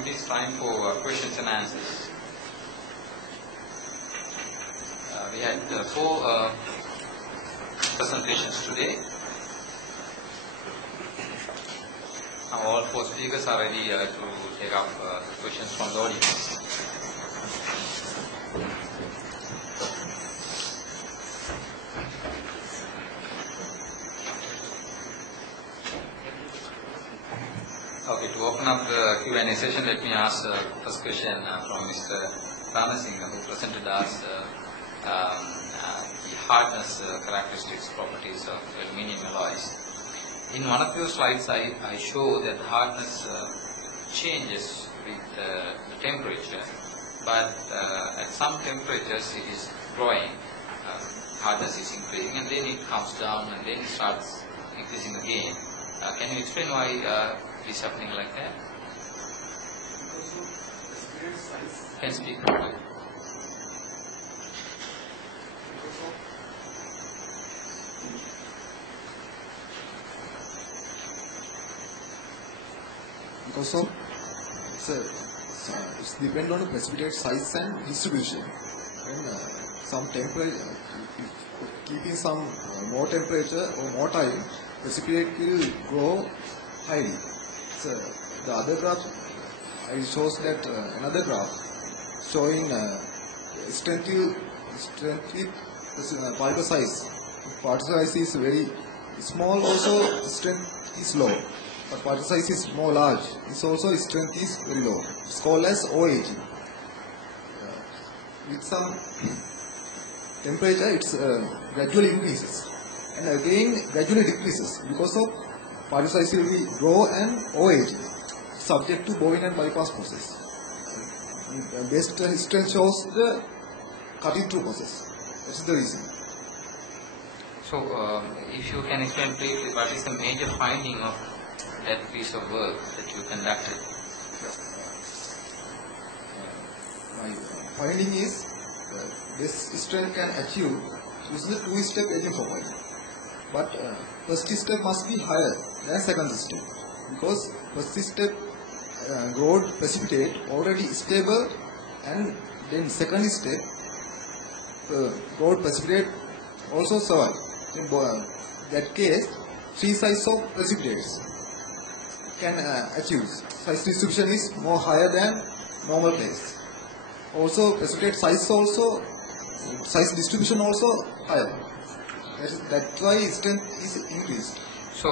It is time for questions and answers. We had four presentations today. Now all four speakers are ready to take up questions from the audience. Okay, to open up the Q&A session, let me ask the first question from Mr. Ranasinghe, who presented us the hardness characteristics, properties of aluminium alloys. In one of your slides, I show that hardness changes with the temperature, but at some temperatures it is growing, hardness is increasing, and then it comes down, and then it starts increasing again. Can you explain why it is happening like that? Because of the great size. Can speak. Because of it's depend on the precipitate size and distribution. When some temperature, keeping some more temperature or more time, precipitate will grow highly. So the other graph I shows that another graph showing strength with particle size. Particle size is very small, also strength is low. But particle size is more large. It's also strength is very low. It's called as O80. With some temperature, it's gradually increases and again gradually decreases because of particle size will be grow and O80, subject to Bowen and bypass process. Best strength shows the cutting through process. That's the reason. So, if you can explain briefly, what is the major finding of that piece of work that you conducted? My finding is this strength can achieve using the two-step aging profile. But first step must be higher than second step, because first step growth precipitate already stable, and then second step growth precipitate also survive. In that case, three size of precipitates can achieve. Size distribution is more higher than normal case. Also precipitate size distribution also higher. That's why strength is increased. So,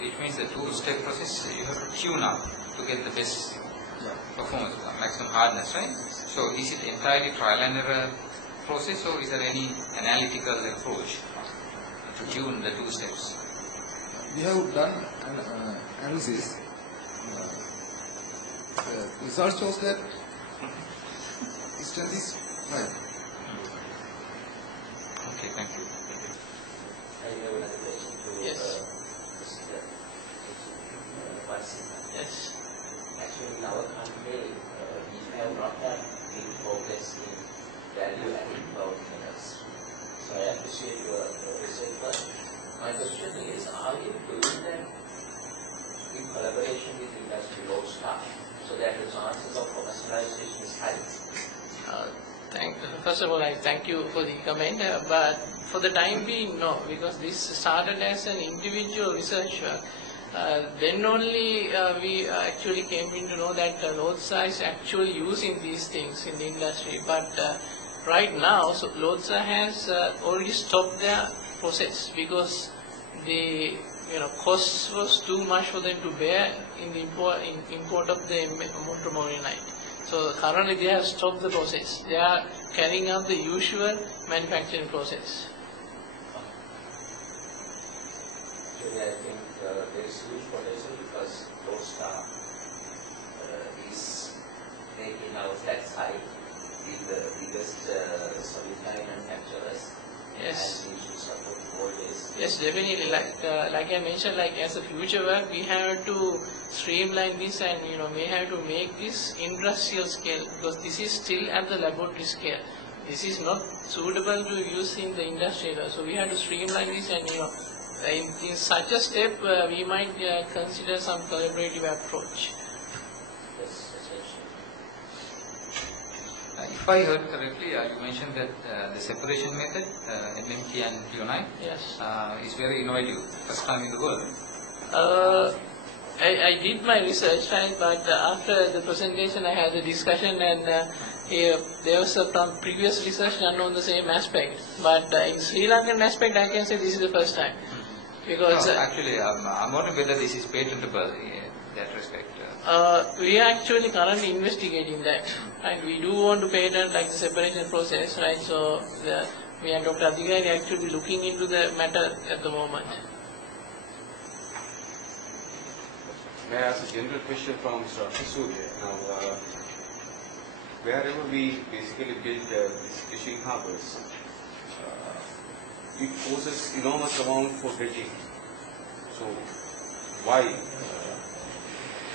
it means the two-step process, you have to tune up to get the best performance, maximum hardness, right? So, is it entirely trial and error process, or is there any analytical approach to tune the two steps? We have done an analysis. The result shows that strength is high. Okay, thank you. Yes. Yes. Actually, in our country, we have not had big progress in value-added power minerals. So I appreciate your research, but my question is, are you doing that in collaboration with industry Lodestar so that the chances of commercialization is high? First of all, I thank you for the comment, but for the time being, no, because this started as an individual research work. Then only we actually came in to know that Lodestar is actually using these things in the industry. But right now, so Lodestar has already stopped their process because the costs was too much for them to bear in the import of the monofilament. So currently they have stopped the process. They are carrying out the usual manufacturing process. Actually, I think there is huge potential because Lodestar is making our flat side with the biggest solid manufacturers. Yes. And we should support all this. Yes, definitely. Like I mentioned, like as a future work, we have to streamline this and we have to make this industrial scale, because this is still at the laboratory scale. This is not suitable to use in the industry. So we have to streamline this, and in such a step, we might consider some collaborative approach. Yes, If I heard correctly, you mentioned that the separation method, NMT and PO9, Yes. is very innovative, first time in the world. I did my research, right, but after the presentation I had a discussion, and there was some previous research done on the same aspect. But in Sri Lankan aspect, I can say this is the first time. Because No, actually, I'm wondering whether this is patentable in that respect. we are actually currently investigating that, and we do want to patent like the separation process, right? So we and Dr. Adhikari are actually looking into the matter at the moment. May I ask a general question from Mr. Surya? Now, wherever we basically build these fishing harbors, it poses enormous amount for dredging. So, why?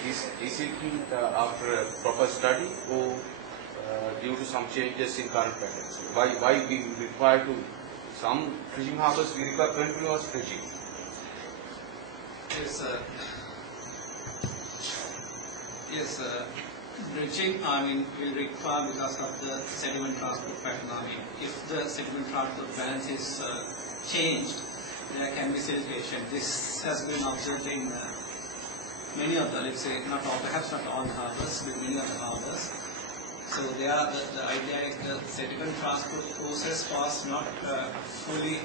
Is it after a proper study or due to some changes in current patterns? Why we require to, some fishing harbors we require continuous dredging? Yes, dredging, will require because of the sediment transport pattern. If the sediment transport balance is changed, there can be siltation. This has been observed in many of the, let's say, not all, perhaps not all harbors, but many of the harbors. So there are the idea is the sediment transport process was not fully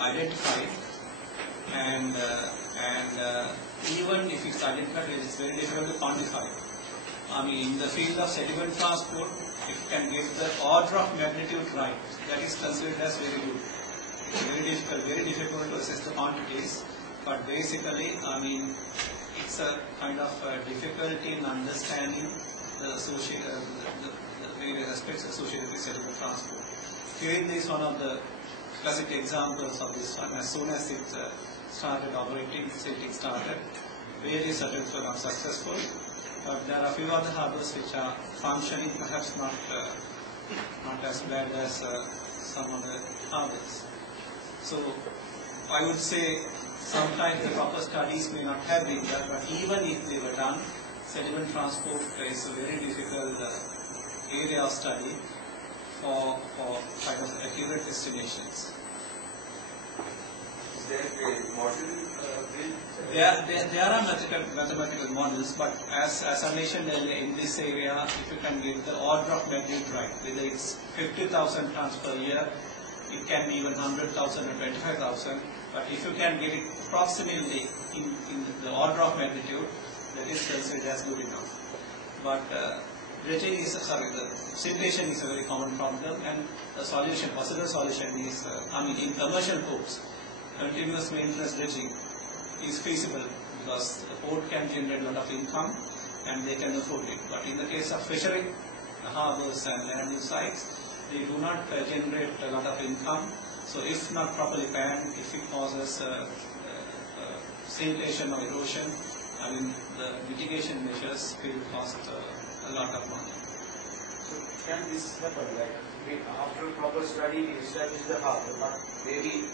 identified, and even if it's identified, it is very difficult to quantify. In the field of sediment transport, if you can get the order of magnitude right, that is considered as very good. Very difficult to assess the quantities, but basically, it's a kind of difficulty in understanding the various aspects associated with sediment transport. Field is one of the classic examples of this one. As soon as it started operating, silting started, various attempts were not successful, but there are a few other harbors which are functioning, perhaps not as bad as some other harbors. So I would say sometimes the proper studies may not have been done, but even if they were done, sediment transport is a very difficult area of study for kind of accurate estimations. Is there a model built? There are mathematical models, but as I mentioned earlier, in this area, if you can get the order of magnitude right, whether it's 50,000 tons per year, it can be even 100,000 or 25,000. But if you can get it approximately in the order of magnitude, that is considered as good enough. But dredging is, the siltation is a very common problem, and the solution, possible solution is, in commercial ports, continuous maintenance dredging is feasible because the port can generate a lot of income and they can afford it. But in the case of fishery harbors and land use sites, they do not generate a lot of income. So if not properly planned, if it causes siltation or erosion, the mitigation measures will cost a lot of money. So can this happen? After proper study, we establish the harbor, but maybe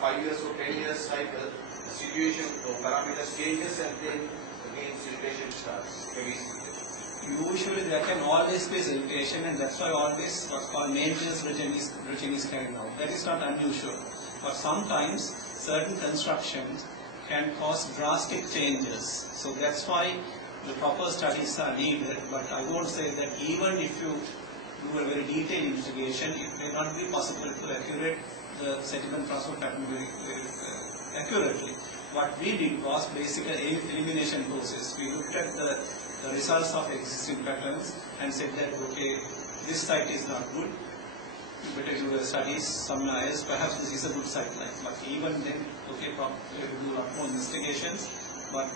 5 years or 10 years cycle, the situation or parameters changes, and then again siltation starts. Usually there can always be siltation, and that's why always what's called maintenance dredging is carried out. That is not unusual. But sometimes certain constructions can cause drastic changes. So that's why the proper studies are needed. But I won't say that even if you do a very detailed investigation, it may not be possible to accurate the sediment transfer pattern very accurately. What we did was basically elimination process. We looked at the results of existing patterns and said that, okay, this site is not good, better do the studies somewhere else, perhaps this is a good site line. But even then, okay, we will do a lot more investigations, but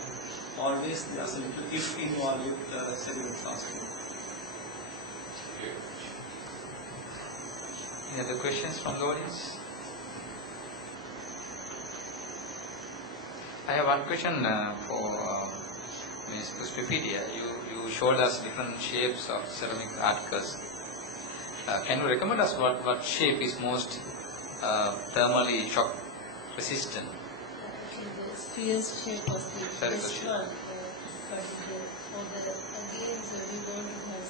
always there is a little if involved with the sediment transfer. Any other questions from the audience? I have one question for Ms. Pushpapedia. You showed us different shapes of ceramic articles. Can you recommend us what shape is most thermally shock resistant? The sphere's shape was the best one, but for the again, so we want to have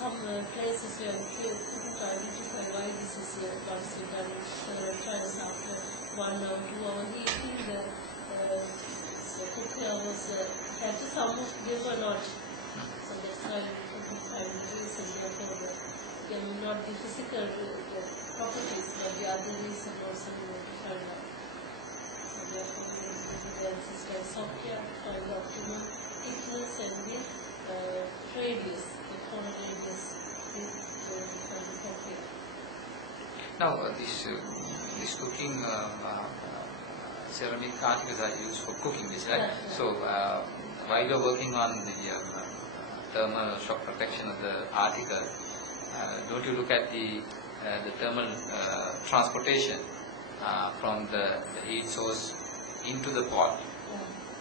some places where we couldn't identify why this is once we've done trials after 1 or 2 hours heating, the cookware was had some of them were not. So that's why we couldn't find the reason. Therefore, they may not be physical properties, but the other reason also we want to find out. So therefore, we need to do the ancestral software to find the optimum thickness and width, radius, the corner radius with the software. Now, this cooking ceramic articles are used for cooking, is right? Yeah. So, while you're working on the thermal shock protection of the article, don't you look at the thermal transportation from the heat source into the pot?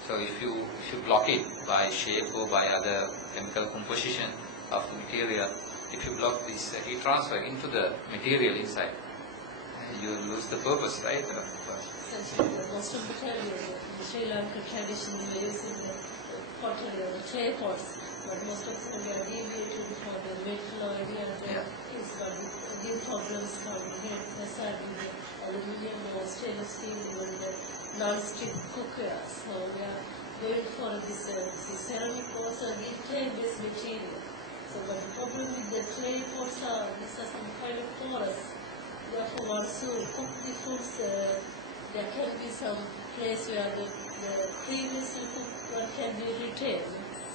So if you block it by shape or by other chemical composition of the material, if you block this heat transfer into the material inside, you lose the purpose, right? Essentially, most of the time, in Sri Lanka tradition, we use the pottery or the clay pots, but most of the time we are deviated for the metal idea and there is new problems coming here, facade with the aluminium or stainless steel and the non-stick cookware. So we are going for this ceramic pots are with clay-based material. So but the problem with the clay pots are these are some kind of porous. Therefore, once you cook the foods, there can be some place where the previously cooked one can be retained.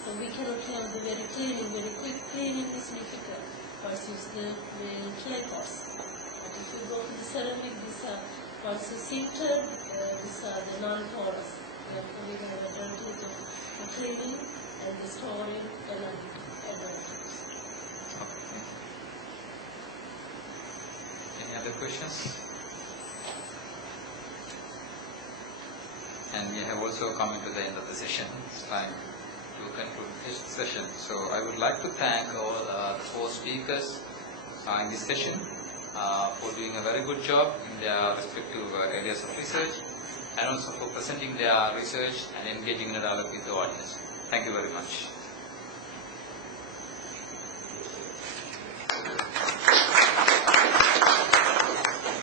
So we cannot have the very quick cleaning is difficult versus the clay pots. But if you go to the ceramic, these are once you sintered, these are the non-porous. Therefore, we have advantage of the cleaning and the storing and advantages. Okay. Any other questions? And we have also come to the end of the session. It's time to conclude this session. So I would like to thank all the 4 speakers in this session for doing a very good job in their respective areas of research, and also for presenting their research and engaging in a dialogue with the audience. Thank you very much.